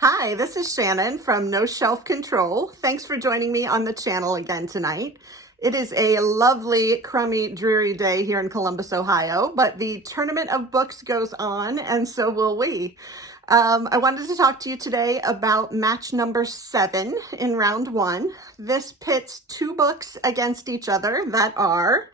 Hi, this is Shannon from No Shelf Control. Thanks for joining me on the channel again tonight. It is a lovely, crummy, dreary day here in Columbus, Ohio, but the tournament of books goes on, and so will we. I wanted to talk to you today about match number 7 in round 1. This pits 2 books against each other that are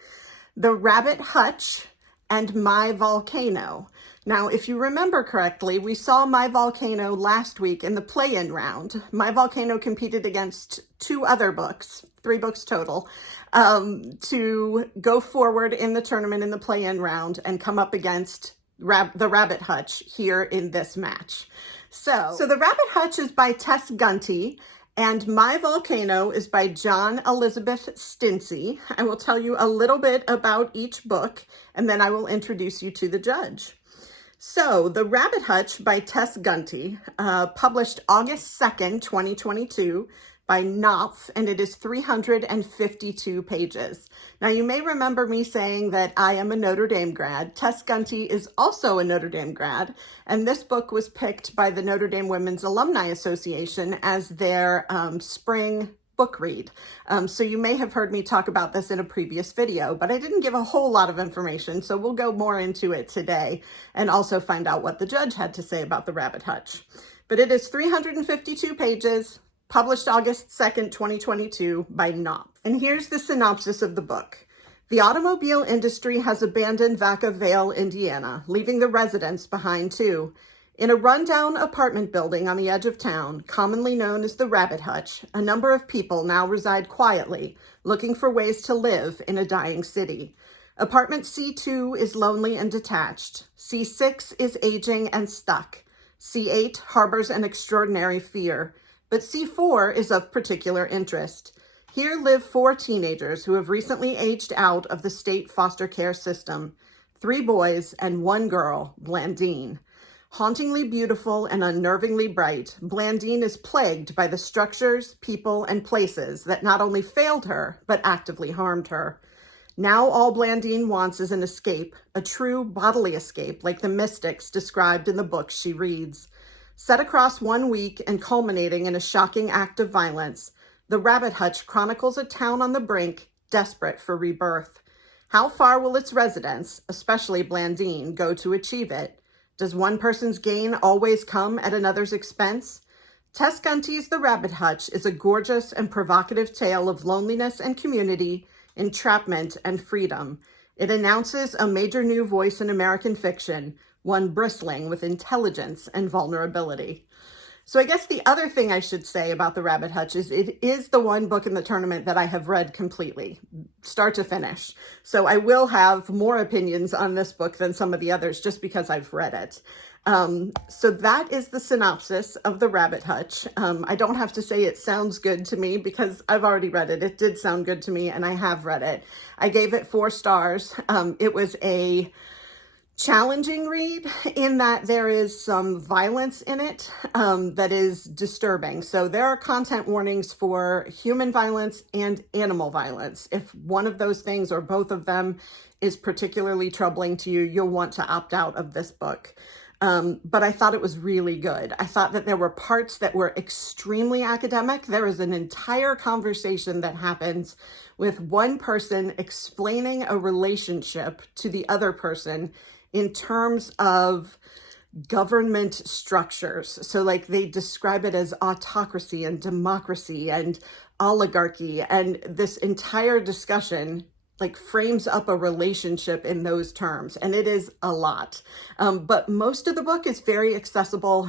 The Rabbit Hutch and My Volcano. Now, if you remember correctly, we saw My Volcano last week in the play-in round. My Volcano competed against 2 other books, 3 books total, to go forward in the tournament in the play-in round and come up against the Rabbit Hutch here in this match. So the Rabbit Hutch is by Tess Gunty, and My Volcano is by John Elizabeth Stintsey. I will tell you a little bit about each book, and then I will introduce you to the judge. So, The Rabbit Hutch by Tess Gunty, published August 2nd, 2022 by Knopf, and it is 352 pages. Now, you may remember me saying that I am a Notre Dame grad. Tess Gunty is also a Notre Dame grad, and this book was picked by the Notre Dame Women's Alumni Association as their spring book read. So you may have heard me talk about this in a previous video, but I didn't give a whole lot of information, so we'll go more into it today and also find out what the judge had to say about The Rabbit Hutch. But it is 352 pages, published August 2nd, 2022 by Knopf. And here's the synopsis of the book. The automobile industry has abandoned Vacaville, Indiana, leaving the residents behind too. In a rundown apartment building on the edge of town, commonly known as the Rabbit Hutch, a number of people now reside quietly, looking for ways to live in a dying city. Apartment C2 is lonely and detached. C6 is aging and stuck. C8 harbors an extraordinary fear. But C4 is of particular interest. Here live 4 teenagers who have recently aged out of the state foster care system. 3 boys and 1 girl, Blandine. Hauntingly beautiful and unnervingly bright, Blandine is plagued by the structures, people, and places that not only failed her, but actively harmed her. Now all Blandine wants is an escape, a true bodily escape like the mystics described in the books she reads. Set across 1 week and culminating in a shocking act of violence, The Rabbit Hutch chronicles a town on the brink, desperate for rebirth. How far will its residents, especially Blandine, go to achieve it? Does one person's gain always come at another's expense? Tess Gunty's The Rabbit Hutch is a gorgeous and provocative tale of loneliness and community, entrapment and freedom. It announces a major new voice in American fiction, one bristling with intelligence and vulnerability. So I guess the other thing I should say about The Rabbit Hutch is it is the one book in the tournament that I have read completely, start to finish. So I will have more opinions on this book than some of the others just because I've read it. So that is the synopsis of The Rabbit Hutch. I don't have to say it sounds good to me because I've already read it. It did sound good to me and I have read it. I gave it 4 stars. It was a challenging read in that there is some violence in it that is disturbing. So there are content warnings for human violence and animal violence. If one of those things or both of them is particularly troubling to you, you'll want to opt out of this book. But I thought it was really good. I thought that there were parts that were extremely academic. There is an entire conversation that happens with one person explaining a relationship to the other person in terms of government structures. So like they describe it as autocracy and democracy and oligarchy, and this entire discussion like frames up a relationship in those terms, and it is a lot. But most of the book is very accessible,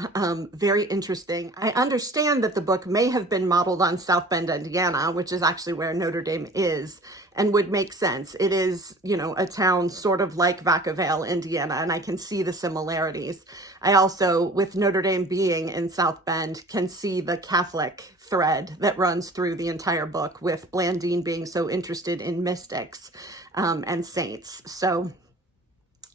very interesting. I understand that the book may have been modeled on South Bend, Indiana, which is actually where Notre Dame is, and would make sense. It is, you know, a town sort of like Vacaville, Indiana, and I can see the similarities. I also, with Notre Dame being in South Bend, can see the Catholic thread that runs through the entire book, with Blandine being so interested in mystics and saints. So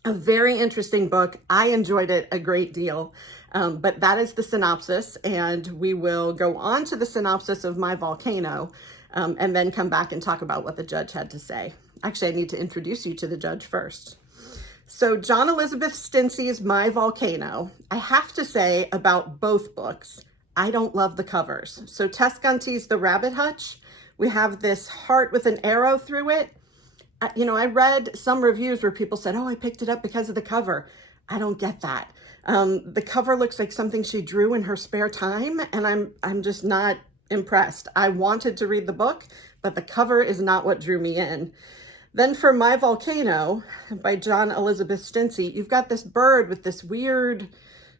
a very interesting book. I enjoyed it a great deal, but that is the synopsis, and we will go on to the synopsis of My Volcano and then come back and talk about what the judge had to say. Actually, I need to introduce you to the judge first. So John Elizabeth Stintsey's My Volcano, I have to say about both books, I don't love the covers. So Tess Gunty's The Rabbit Hutch, we have this heart with an arrow through it. I read some reviews where people said, oh, I picked it up because of the cover. I don't get that. The cover looks like something she drew in her spare time, and I'm just not impressed. I wanted to read the book, but the cover is not what drew me in. Then for My Volcano by John Elizabeth Stinson, you've got this bird with this weird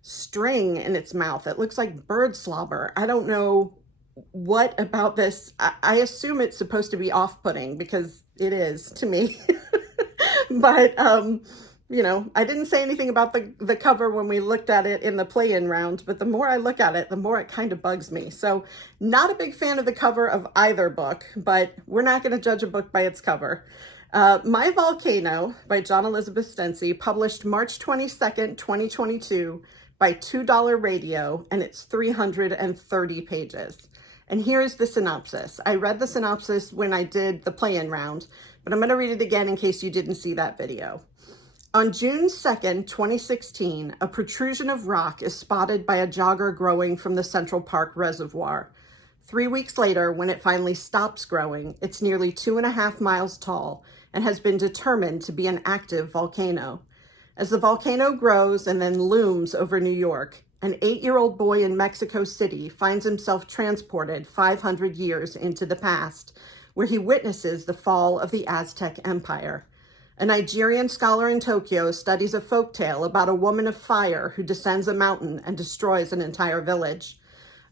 string in its mouth. It looks like bird slobber. I don't know what about this. I assume it's supposed to be off-putting because it is to me. But, I didn't say anything about the cover when we looked at it in the play-in round, but the more I look at it, the more it kind of bugs me. So not a big fan of the cover of either book, but we're not going to judge a book by its cover. My Volcano by John Elizabeth Stinson, published March 22nd, 2022 by $2 Radio, and it's 330 pages. And here's the synopsis. I read the synopsis when I did the play-in round, but I'm going to read it again in case you didn't see that video. On June 2nd, 2016, a protrusion of rock is spotted by a jogger growing from the Central Park Reservoir. 3 weeks later, when it finally stops growing, it's nearly 2.5 miles tall and has been determined to be an active volcano. As the volcano grows and then looms over New York, an 8-year-old boy in Mexico City finds himself transported 500 years into the past, where he witnesses the fall of the Aztec Empire. A Nigerian scholar in Tokyo studies a folktale about a woman of fire who descends a mountain and destroys an entire village.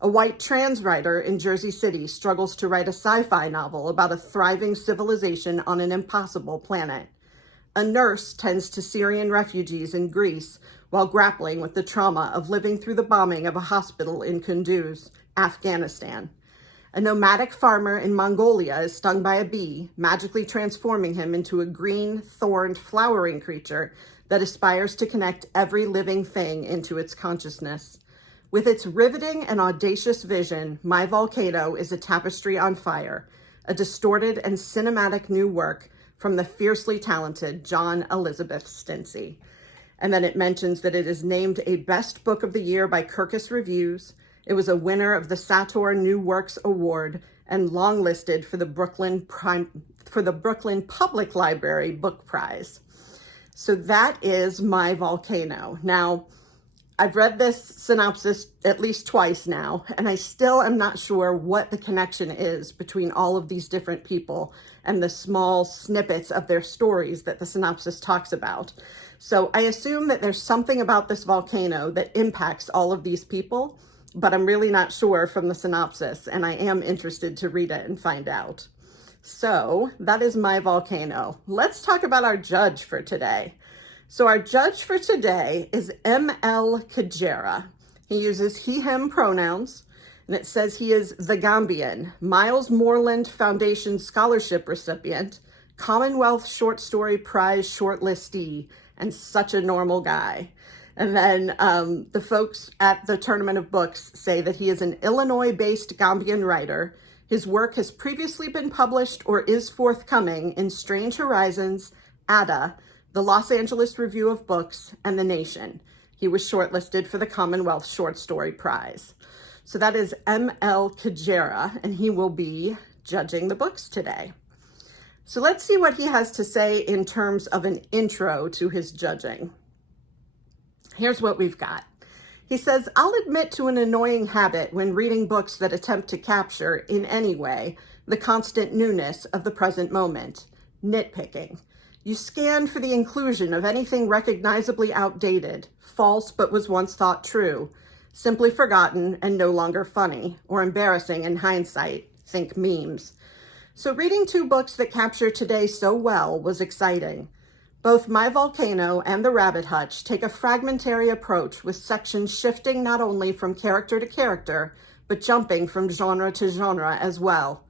A white trans writer in Jersey City struggles to write a sci-fi novel about a thriving civilization on an impossible planet. A nurse tends to Syrian refugees in Greece while grappling with the trauma of living through the bombing of a hospital in Kunduz, Afghanistan. A nomadic farmer in Mongolia is stung by a bee, magically transforming him into a green, thorned, flowering creature that aspires to connect every living thing into its consciousness. With its riveting and audacious vision, My Volcano is a tapestry on fire, a distorted and cinematic new work from the fiercely talented John Elizabeth Stinson. And then it mentions that it is named a Best Book of the Year by Kirkus Reviews. It was a winner of the Sator New Works Award and longlisted for the Brooklyn Public Library Book Prize. So that is My Volcano. Now, I've read this synopsis at least twice now, and I still am not sure what the connection is between all of these different people and the small snippets of their stories that the synopsis talks about. So I assume that there's something about this volcano that impacts all of these people, but I'm really not sure from the synopsis, and I am interested to read it and find out. So that is My Volcano. Let's talk about our judge for today. So our judge for today is M.L. Kejera. He uses he, him pronouns, and it says he is the Gambian, Miles Moreland Foundation Scholarship recipient, Commonwealth Short Story Prize shortlistee, and such a normal guy. And then the folks at the Tournament of Books say that he is an Illinois-based Gambian writer. His work has previously been published or is forthcoming in Strange Horizons, Ada, the Los Angeles Review of Books, and The Nation. He was shortlisted for the Commonwealth Short Story Prize. So that is M.L. Kejera, and he will be judging the books today. So let's see what he has to say in terms of an intro to his judging. Here's what we've got. He says, I'll admit to an annoying habit when reading books that attempt to capture, in any way, the constant newness of the present moment. Nitpicking. You scan for the inclusion of anything recognizably outdated, false but was once thought true, simply forgotten and no longer funny, or embarrassing in hindsight, think memes. So reading 2 books that capture today so well was exciting. Both My Volcano and The Rabbit Hutch take a fragmentary approach with sections shifting not only from character to character, but jumping from genre to genre as well.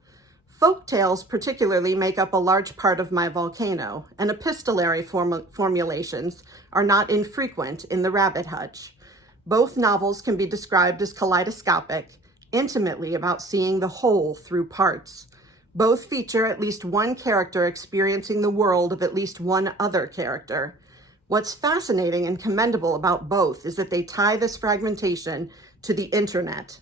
Folk tales particularly make up a large part of My Volcano, and epistolary formulations are not infrequent in The Rabbit Hutch. Both novels can be described as kaleidoscopic, intimately about seeing the whole through parts. Both feature at least one character experiencing the world of at least one other character. What's fascinating and commendable about both is that they tie this fragmentation to the internet.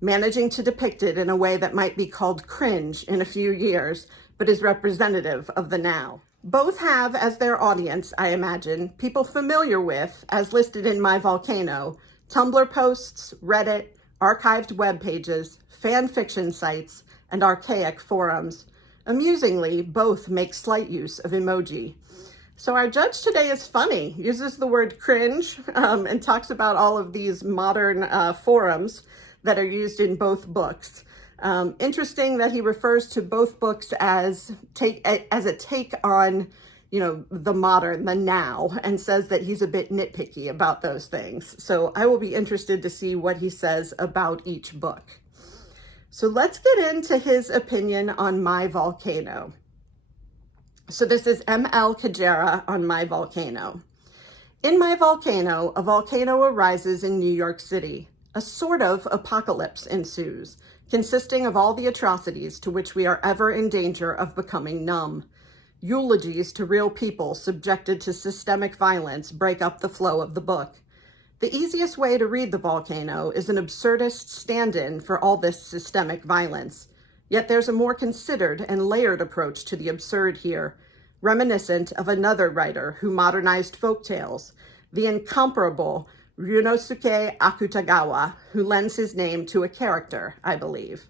managing to depict it in a way that might be called cringe in a few years, but is representative of the now. Both have as their audience, I imagine, people familiar with, as listed in My Volcano, Tumblr posts, Reddit, archived web pages, fan fiction sites, and archaic forums. Amusingly, both make slight use of emoji. So our judge today is funny, uses the word cringe, and talks about all of these modern forums that are used in both books. Interesting that he refers to both books as a take on, the modern, the now, and says that he's a bit nitpicky about those things. So I will be interested to see what he says about each book. So let's get into his opinion on My Volcano. So this is M.L. Kejera on My Volcano. In My Volcano, a volcano arises in New York City. A sort of apocalypse ensues, consisting of all the atrocities to which we are ever in danger of becoming numb. Eulogies to real people subjected to systemic violence break up the flow of the book. The easiest way to read The Volcano is an absurdist stand-in for all this systemic violence. Yet there's a more considered and layered approach to the absurd here, reminiscent of another writer who modernized folk tales, the incomparable Ryunosuke Akutagawa, who lends his name to a character, I believe.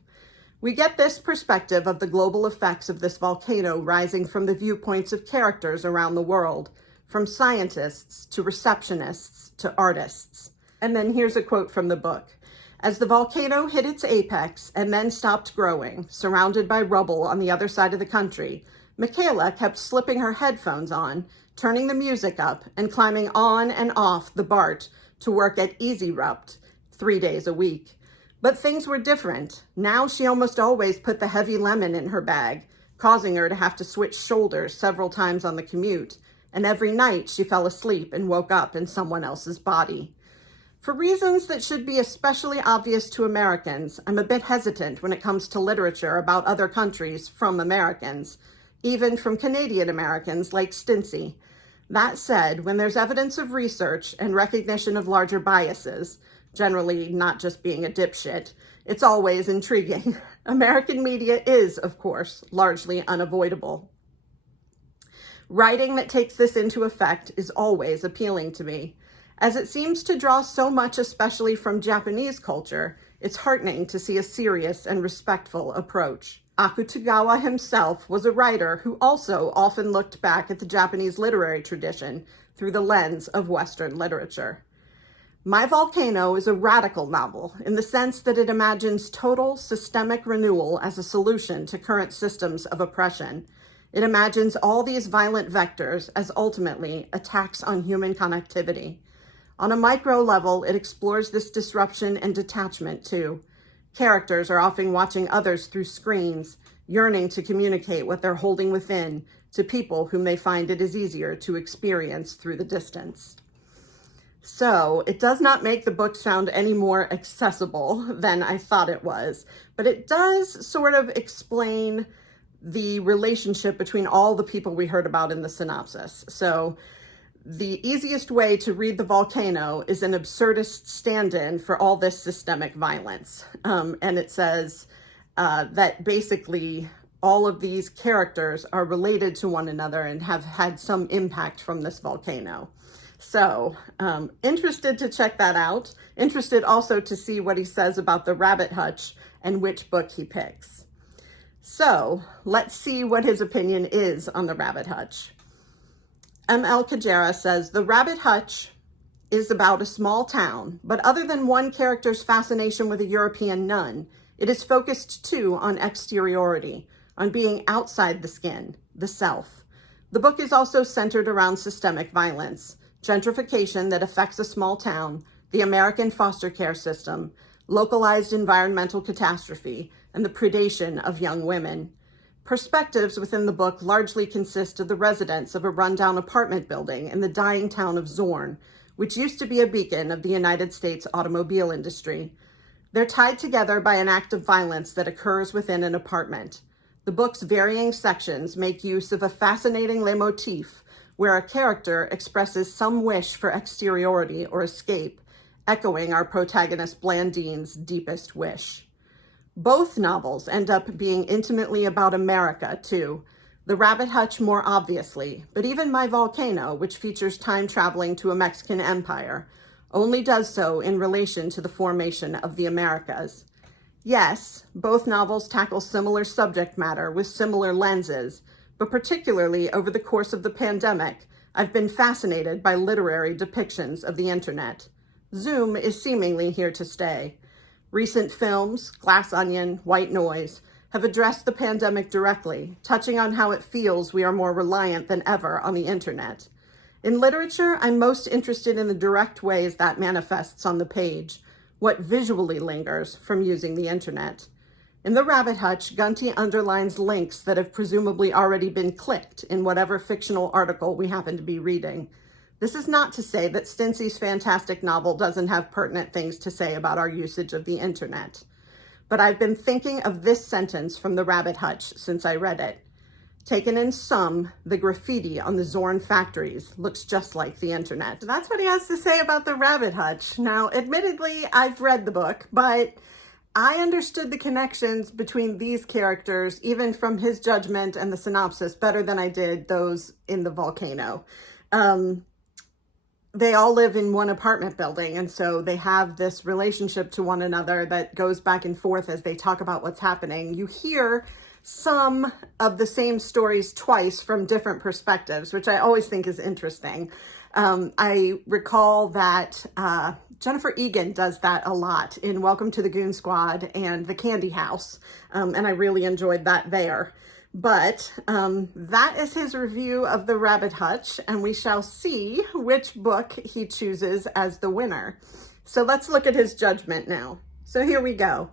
We get this perspective of the global effects of this volcano rising from the viewpoints of characters around the world, from scientists to receptionists to artists. And then here's a quote from the book. As the volcano hit its apex and then stopped growing, surrounded by rubble on the other side of the country, Michaela kept slipping her headphones on, turning the music up, and climbing on and off the BART to work at EasyRupt 3 days a week. But things were different. Now she almost always put the heavy lemon in her bag, causing her to have to switch shoulders several times on the commute, and every night she fell asleep and woke up in someone else's body. For reasons that should be especially obvious to Americans, I'm a bit hesitant when it comes to literature about other countries from Americans, even from Canadian Americans like Stintsy. That said, when there's evidence of research and recognition of larger biases, generally not just being a dipshit, it's always intriguing. American media is, of course, largely unavoidable. Writing that takes this into effect is always appealing to me. As it seems to draw so much, especially from Japanese culture, it's heartening to see a serious and respectful approach. Akutagawa himself was a writer who also often looked back at the Japanese literary tradition through the lens of Western literature. My Volcano is a radical novel in the sense that it imagines total systemic renewal as a solution to current systems of oppression. It imagines all these violent vectors as ultimately attacks on human connectivity. On a micro level, it explores this disruption and detachment too. Characters are often watching others through screens, yearning to communicate what they're holding within to people whom they find it is easier to experience through the distance. So it does not make the book sound any more accessible than I thought it was, but it does sort of explain the relationship between all the people we heard about in the synopsis. So the easiest way to read The Volcano is an absurdist stand-in for all this systemic violence. And it says that basically all of these characters are related to one another and have had some impact from this volcano. So interested to check that out. Interested also to see what he says about the Rabbit Hutch and which book he picks. So let's see what his opinion is on the Rabbit Hutch. M.L. Kejera says, the Rabbit Hutch is about a small town, but other than one character's fascination with a European nun, it is focused too on exteriority, on being outside the skin, the self. The book is also centered around systemic violence, gentrification that affects a small town, the American foster care system, localized environmental catastrophe, and the predation of young women. Perspectives within the book largely consist of the residents of a rundown apartment building in the dying town of Zorn, which used to be a beacon of the United States automobile industry. They're tied together by an act of violence that occurs within an apartment. The book's varying sections make use of a fascinating leitmotif where a character expresses some wish for exteriority or escape, echoing our protagonist Blandine's deepest wish. Both novels end up being intimately about America, too. The Rabbit Hutch more obviously, but even My Volcano, which features time traveling to a Mexican empire, only does so in relation to the formation of the Americas. Yes, both novels tackle similar subject matter with similar lenses, but particularly over the course of the pandemic, I've been fascinated by literary depictions of the internet. Zoom is seemingly here to stay. Recent films, Glass Onion, White Noise, have addressed the pandemic directly, touching on how it feels we are more reliant than ever on the internet. In literature, I'm most interested in the direct ways that manifests on the page, what visually lingers from using the internet. In The Rabbit Hutch, Gunty underlines links that have presumably already been clicked in whatever fictional article we happen to be reading. This is not to say that Stintsey's fantastic novel doesn't have pertinent things to say about our usage of the internet. But I've been thinking of this sentence from The Rabbit Hutch since I read it. Taken in sum, the graffiti on the Zorn factories looks just like the internet. That's what he has to say about The Rabbit Hutch. Now, admittedly, I've read the book, but I understood the connections between these characters, even from his judgment and the synopsis, better than I did those in The Volcano. They all live in one apartment building, and so they have this relationship to one another that goes back and forth as they talk about what's happening. You hear some of the same stories twice from different perspectives, which I always think is interesting. I recall that Jennifer Egan does that a lot in Welcome to the Goon Squad and The Candy House, and I really enjoyed that there. But that is his review of The Rabbit Hutch, and we shall see which book he chooses as the winner. So let's look at his judgment now. So here we go.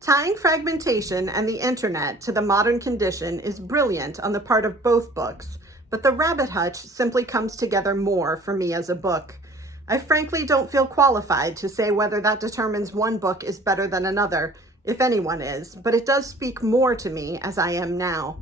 Tying fragmentation and the internet to the modern condition is brilliant on the part of both books, but The Rabbit Hutch simply comes together more for me as a book. I frankly don't feel qualified to say whether that determines one book is better than another, if anyone is, but it does speak more to me as I am now.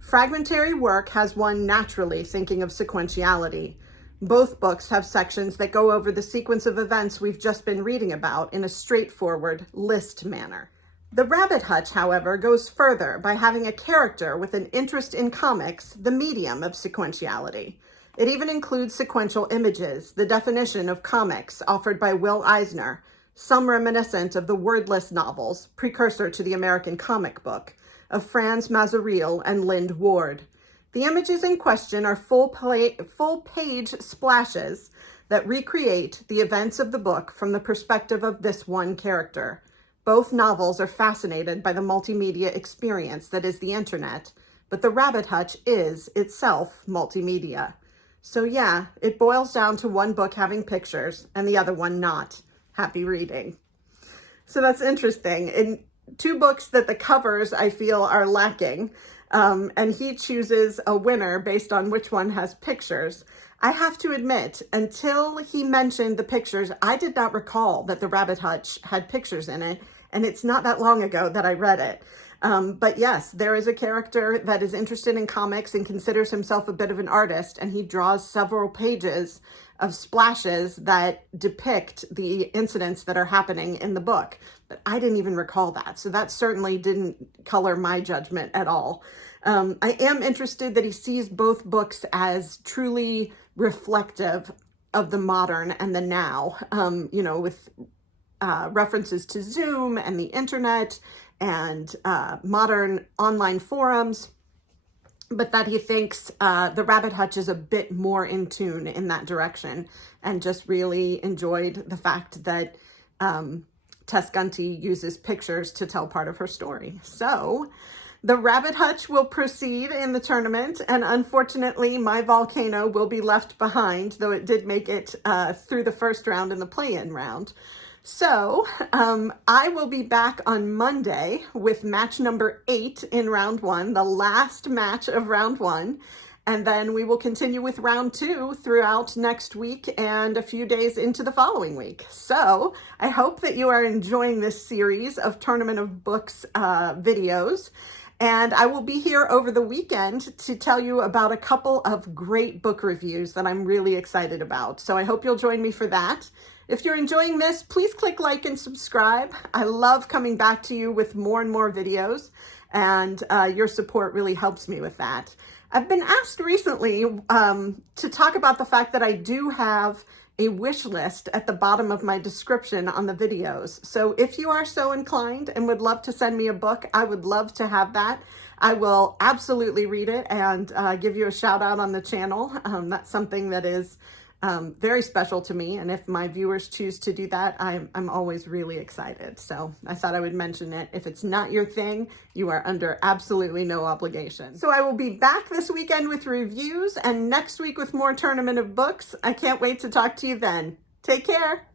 Fragmentary work has one naturally thinking of sequentiality. Both books have sections that go over the sequence of events we've just been reading about in a straightforward list manner. The Rabbit Hutch, however, goes further by having a character with an interest in comics, the medium of sequentiality. It even includes sequential images, the definition of comics offered by Will Eisner, some reminiscent of the wordless novels, precursor to the American comic book, of Franz Mazariel and Lind Ward. The images in question are full-page splashes that recreate the events of the book from the perspective of this one character. Both novels are fascinated by the multimedia experience that is the internet, but The Rabbit Hutch is itself multimedia. So yeah, it boils down to one book having pictures and the other one not. Happy reading. So that's interesting. In two books that the covers I feel are lacking, and he chooses a winner based on which one has pictures. I have to admit, until he mentioned the pictures, I did not recall that The Rabbit Hutch had pictures in it, and it's not that long ago that I read it. But yes, there is a character that is interested in comics and considers himself a bit of an artist, and he draws several pages of splashes that depict the incidents that are happening in the book. But I didn't even recall that, so that certainly didn't color my judgment at all. I am interested that he sees both books as truly reflective of the modern and the now, with references to Zoom and the internet and modern online forums, but that he thinks The Rabbit Hutch is a bit more in tune in that direction, and just really enjoyed the fact that Tess Gunty uses pictures to tell part of her story. So The Rabbit Hutch will proceed in the tournament, and unfortunately My Volcano will be left behind, though it did make it through the first round in the play-in round. So I will be back on Monday with match number 8 in round 1, the last match of round 1. And then we will continue with round 2 throughout next week and a few days into the following week. So I hope that you are enjoying this series of Tournament of Books videos. And I will be here over the weekend to tell you about a couple of great book reviews that I'm really excited about. So I hope you'll join me for that. If you're enjoying this, please click like and subscribe. I love coming back to you with more and more videos, and your support really helps me with that. I've been asked recently to talk about the fact that I do have a wish list at the bottom of my description on the videos. So if you are so inclined and would love to send me a book, I would love to have that. I will absolutely read it and give you a shout out on the channel. That's something that is very special to me. And if my viewers choose to do that, I'm always really excited. So I thought I would mention it. If it's not your thing, you are under absolutely no obligation. So I will be back this weekend with reviews and next week with more Tournament of Books. I can't wait to talk to you then. Take care.